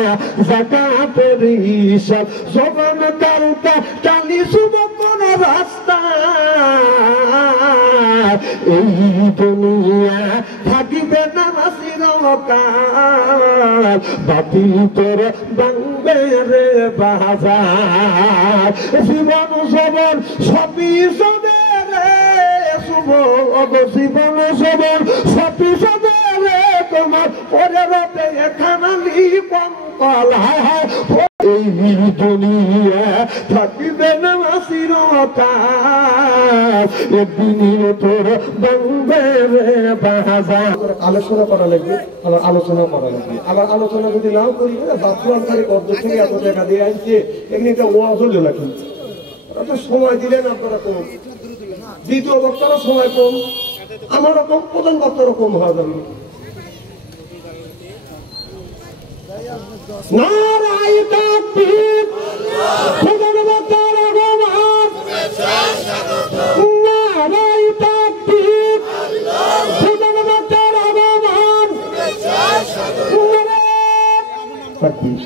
যাকাতের হিসাব। জবান কালকা টানি শুভ কোন রাস্তা এই দুনিয়া থাকিবে না চিরকাল বাতিল তোর বাংবে রে বাজার জীবন সবর সবই সবে রে শুভ জীবন সবর সবই সবে রে তোমার পরে রবে খানালি কঙ্কাল এই দুনিয়া থাকিবে না চিরকাল একদিন তোর বাংবে রে বাজার। আলোচনা করা লাগবে, আবার আলোচনা করা লাগবে। আবার আলোচনা যদি নাও করি বাথরুম তারিখ অর্ধেক থেকে এত টাকা দিয়ে আনছে এমনি একটা ওয়াজ হলো না কিন্তু সময় দিলেন আপনারা কম, দ্বিতীয় বক্তারও সময় কম, আমারও কম, প্রথম বক্তারও কম হওয়া যাবে। নারায়ে তাকবীর প্রধান বক্তার আগমন নারায়ে তাকবীর প্রধান বক্তার আগমন নারায়ে তাকবীর।